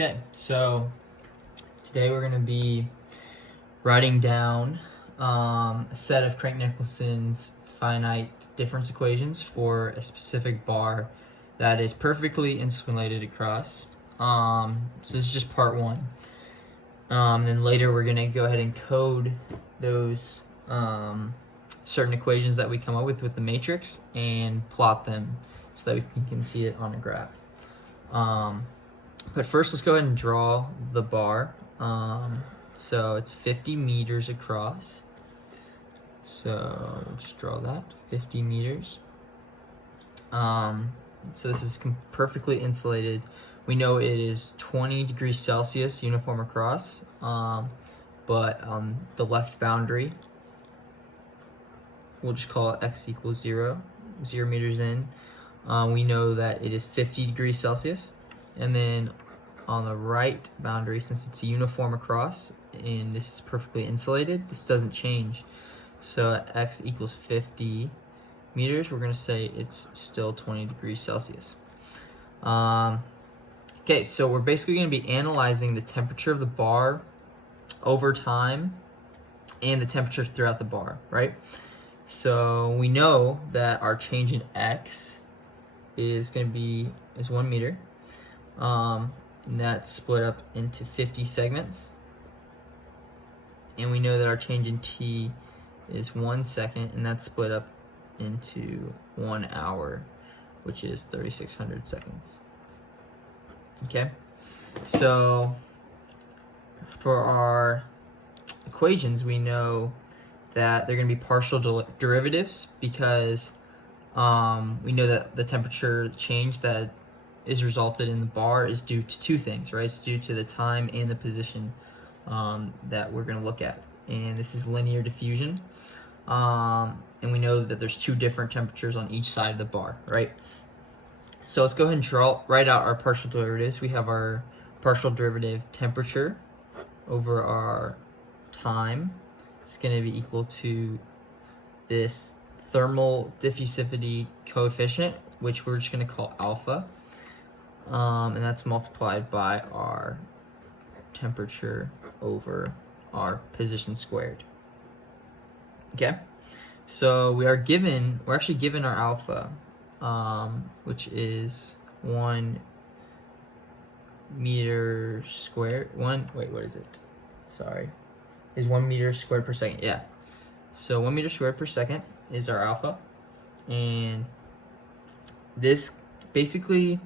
Okay, so today we're going to be writing down a set of Crank-Nicholson's finite difference equations for a specific bar that is perfectly insulated across. So this is just part one. Then later we're going to go ahead and code those certain equations that we come up with the matrix and plot them so that we can see it on a graph. But first, let's go ahead and draw the bar. So it's 50 meters across. So just draw that, 50 meters. So this is perfectly insulated. We know it is 20 degrees Celsius uniform across, but on the left boundary, we'll just call it x equals 0 meters in. We know that it is 50 degrees Celsius. And then on the right boundary, since it's a uniform across and this is perfectly insulated, this doesn't change. So at x equals 50 meters, we're going to say it's still 20 degrees Celsius. Okay, so we're basically going to be analyzing the temperature of the bar over time and the temperature throughout the bar, right? So we know that our change in x is going to be 1 meter. And that's split up into 50 segments. And we know that our change in t is 1 second, and that's split up into 1 hour, which is 3,600 seconds. Okay, so for our equations, we know that they're going to be partial derivatives because we know that the temperature change that is resulted in the bar is due to two things, right? It's due to the time and the position that we're going to look at. And this is linear diffusion. And we know that there's two different temperatures on each side of the bar, right? So let's go ahead and write out our partial derivatives. We have our partial derivative temperature over our time. It's going to be equal to this thermal diffusivity coefficient, which we're just going to call alpha. And that's multiplied by our temperature over our position squared. Okay, so we're actually given our alpha, which is 1 meter squared. Is 1 meter squared per second. Yeah, so 1 meter squared per second is our alpha, and this basically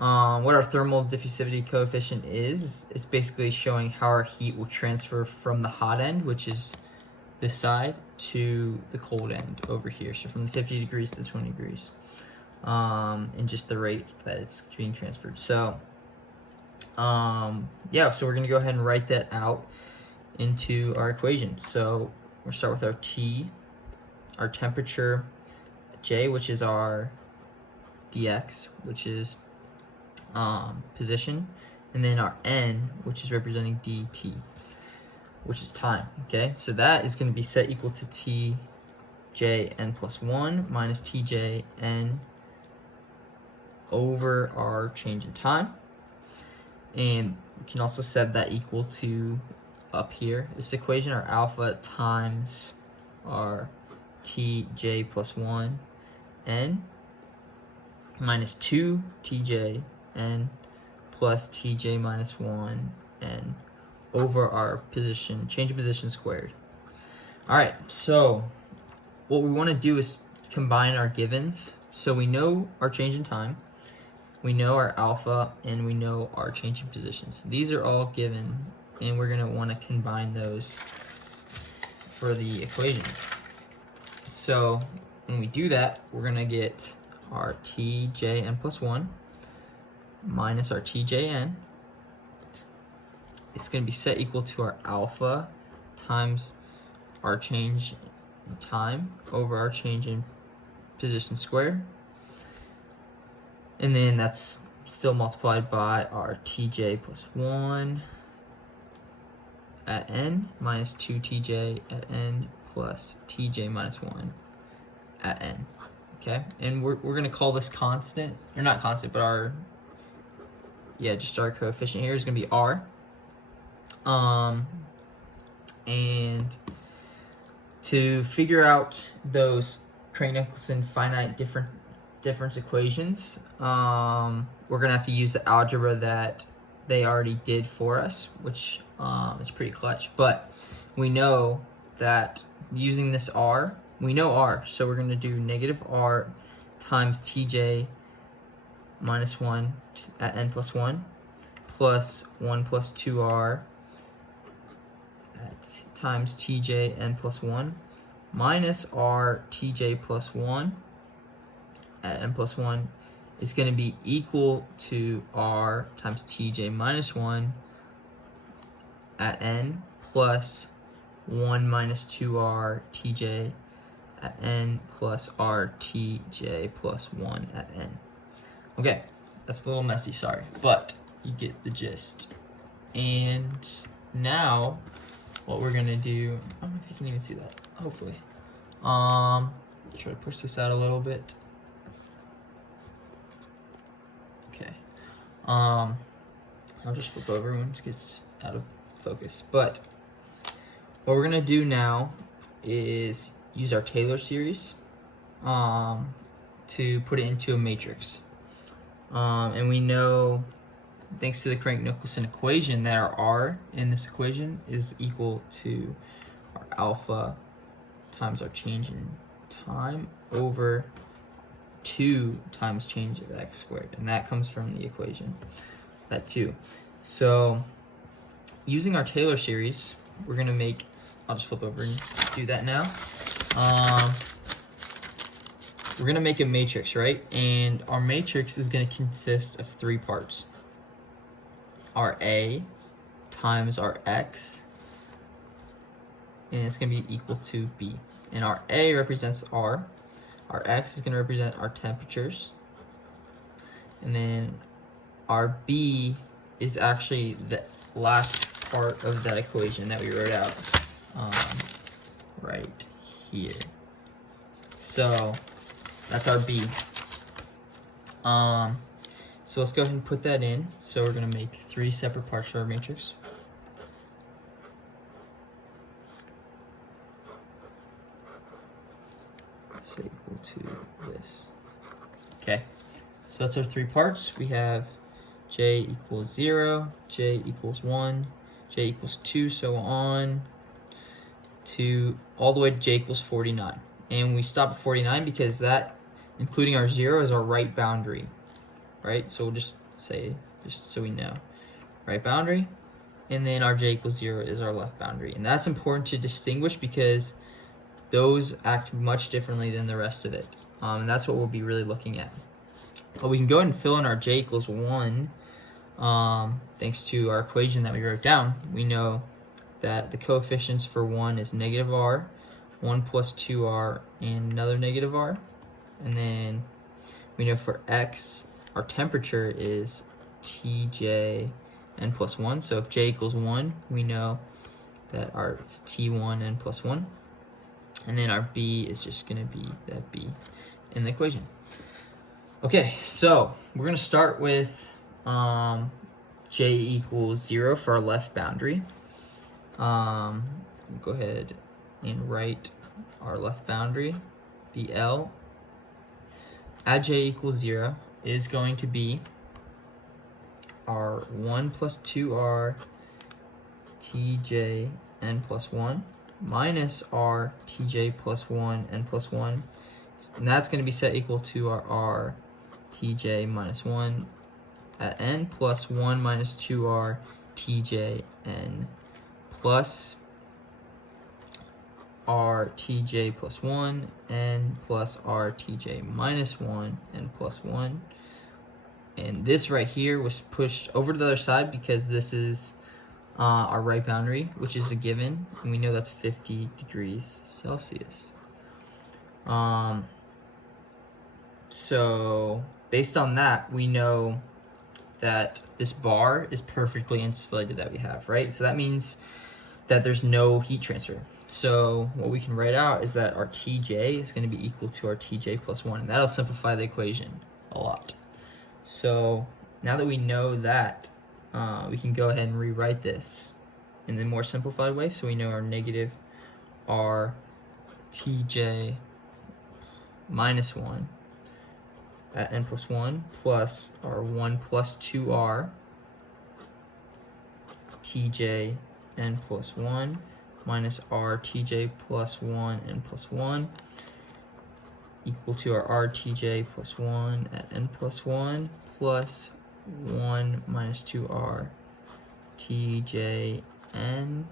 what our thermal diffusivity coefficient is. It's basically showing how our heat will transfer from the hot end, which is this side, to the cold end over here. So from 50 degrees to 20 degrees, and just the rate that it's being transferred. So yeah, so we're gonna go ahead and write that out into our equation. So we'll start with our T, our temperature, J, which is our dx, which is position, and then our n, which is representing dt, which is time. Okay, so that is going to be set equal to tj n plus 1 minus tj n over our change in time. And we can also set that equal to, up here, this equation, our alpha times our tj plus 1 n minus 2 tj n plus tj minus 1 n over our change of position squared. Alright, so what we want to do is combine our givens. So we know our change in time, we know our alpha, and we know our change in positions. These are all given, and we're going to want to combine those for the equation. So when we do that, we're going to get our tjn plus 1 minus our tjn. It's going to be set equal to our alpha times our change in time over our change in position squared. And then that's still multiplied by our tj plus 1 at n minus 2tj at n plus tj minus 1 at n. Okay, and we're going to call this constant, or not constant, but our just our coefficient here is going to be r. And to figure out those Craig-Nicholson finite difference equations, we're going to have to use the algebra that they already did for us, which is pretty clutch. But we know that using this r, we know r, so we're going to do negative r times tj minus 1 at n plus 1 plus 1 plus 2r at times tj n plus 1 minus r tj plus 1 at n plus 1 is going to be equal to r times tj minus 1 at n plus 1 minus 2r tj at n plus r tj plus 1 at n. Okay, that's a little messy, sorry, but you get the gist. And now what we're gonna do, I don't know if you can even see that, hopefully. Try to push this out a little bit. Okay. I'll just flip over when it gets out of focus. But what we're gonna do now is use our Taylor series to put it into a matrix. And we know, thanks to the Craig-Nicholson equation, that our r in this equation is equal to our alpha times our change in time over 2 times change of x squared. And that comes from the equation, that 2. So using our Taylor series, we're going to make, I'll just flip over and do that now. We're going to make a matrix, right? And our matrix is going to consist of 3 parts. Our A times our X, and it's going to be equal to B. And our A represents R. Our X is going to represent our temperatures. And then our B is actually the last part of that equation that we wrote out right here. So that's our B. So let's go ahead and put that in. So we're going to make 3 separate parts for our matrix. Let's say equal to this. Okay, so that's our 3 parts. We have j equals 0, j equals 1, j equals 2, so on, to all the way to j equals 49. And we stop at 49 because that, including our 0, is our right boundary, right? So we'll just say, just so we know, right boundary, and then our j equals 0 is our left boundary. And that's important to distinguish because those act much differently than the rest of it. And that's what we'll be really looking at. But we can go ahead and fill in our j equals 1. Thanks to our equation that we wrote down, we know that the coefficients for 1 is negative r, 1 plus 2r, and another negative r. And then we know for x, our temperature is Tj n plus 1. So if j equals 1, we know that it's T1 n plus 1. And then our b is just going to be that b in the equation. Okay, so we're going to start with j equals 0 for our left boundary. Go ahead and write our left boundary, BL. At j equals 0 is going to be our 1 plus 2r tj n plus 1 minus r tj plus 1 n plus 1. And that's going to be set equal to our r tj minus 1 at n plus 1 minus 2r tj n plus r tj plus 1 n plus r tj minus 1 n plus 1. And this right here was pushed over to the other side because this is our right boundary, which is a given, and we know that's 50 degrees Celsius. So based on that, we know that this bar is perfectly insulated that we have, right? So that means that there's no heat transfer. So what we can write out is that our Tj is going to be equal to our Tj plus 1, and that'll simplify the equation a lot. So now that we know that, we can go ahead and rewrite this in the more simplified way. So we know our negative R Tj minus 1 at n plus 1 plus our 1 plus 2r Tj n plus 1 minus r Tj plus 1 n plus 1 equal to our r Tj plus 1 at n plus 1 plus 1 minus 2r Tj n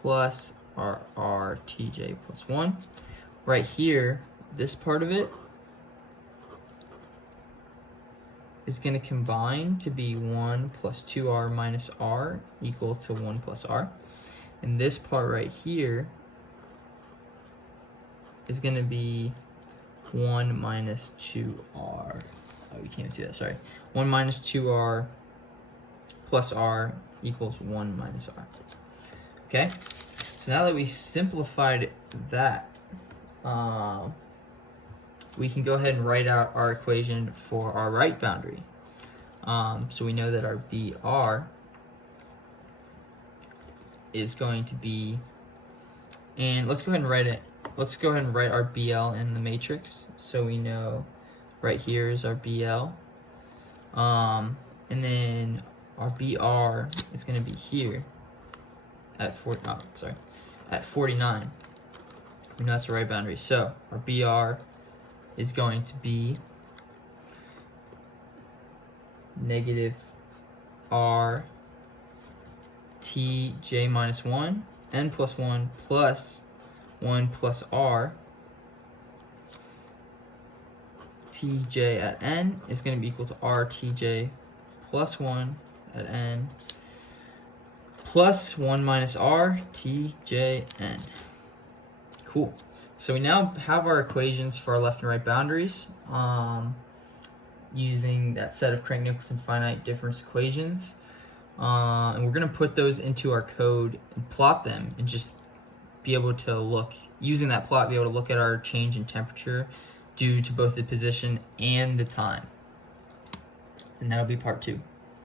plus our r Tj plus 1. Right here, this part of it is going to combine to be 1 plus 2r minus r equal to 1 plus r. And this part right here is going to be 1 minus 2r. Oh, we can't see that, sorry. 1 minus 2r plus r equals 1 minus r. Okay? So now that we've simplified that, we can go ahead and write out our equation for our right boundary. So we know that our BR is going to be, and let's go ahead and write it. Let's go ahead and write our BL in the matrix. So we know right here is our BL. And then our BR is going to be here at 49. We know that's the right boundary. So our BR is going to be negative R Tj minus 1, n plus 1 plus 1 plus r Tj at n is going to be equal to r Tj plus 1 at n plus 1 minus r Tj n. Cool. So we now have our equations for our left and right boundaries using that set of Crank-Nicolson finite difference equations. And we're going to put those into our code and plot them and just be able to look, using that plot, be able to look at our change in temperature due to both the position and the time. And that'll be part 2.